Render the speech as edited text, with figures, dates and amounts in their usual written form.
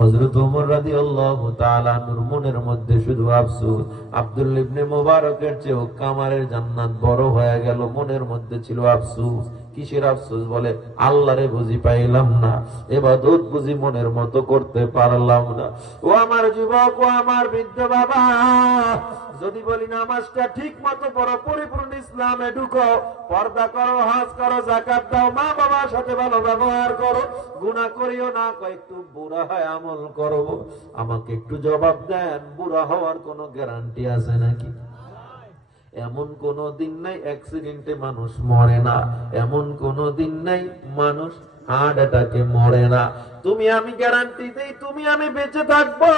হযরত ওমর রাদিয়াল্লাহু তাআলা আনহুর মনের মধ্যে শুধু আফসোস। আব্দুল্লাহ ইবনে মুবারকের চেয়ে কামারের জান্নাত বড় হয়ে গেল, মনের মধ্যে ছিল আফসোস। কিসের আফসোস? বলে আল্লাহরে বুঝি পাইলাম না, ইবাদত বুঝি মনের মতো করতে পারলাম না। ও আমার যুবক, ও আমার বৃদ্ধ বাবা, যদি বলি নামাজটা ঠিক মতো পড়ো, পরিপূর্ণ ইসলামে ঢুকো, পর্দা করো, হজ করো, যাকাত দাও, মা বাবার সাথে ভালো ব্যবহার করো, গুনাহ করিও না, একটু বুড়া হয় আমল করো, আমাকে একটু জবাব দেন, বুড়া হওয়ার কোনো গ্যারান্টি আছে নাকি? এমন কোন দিন নাই অ্যাক্সিডেন্টে মানুষ মরে না, এমন কোন দিন নাই মানুষ হার্ট অ্যাটাকে মরে না। তুমি আমি গ্যারান্টি দেই, তুমি আমি বেঁচে থাকবো।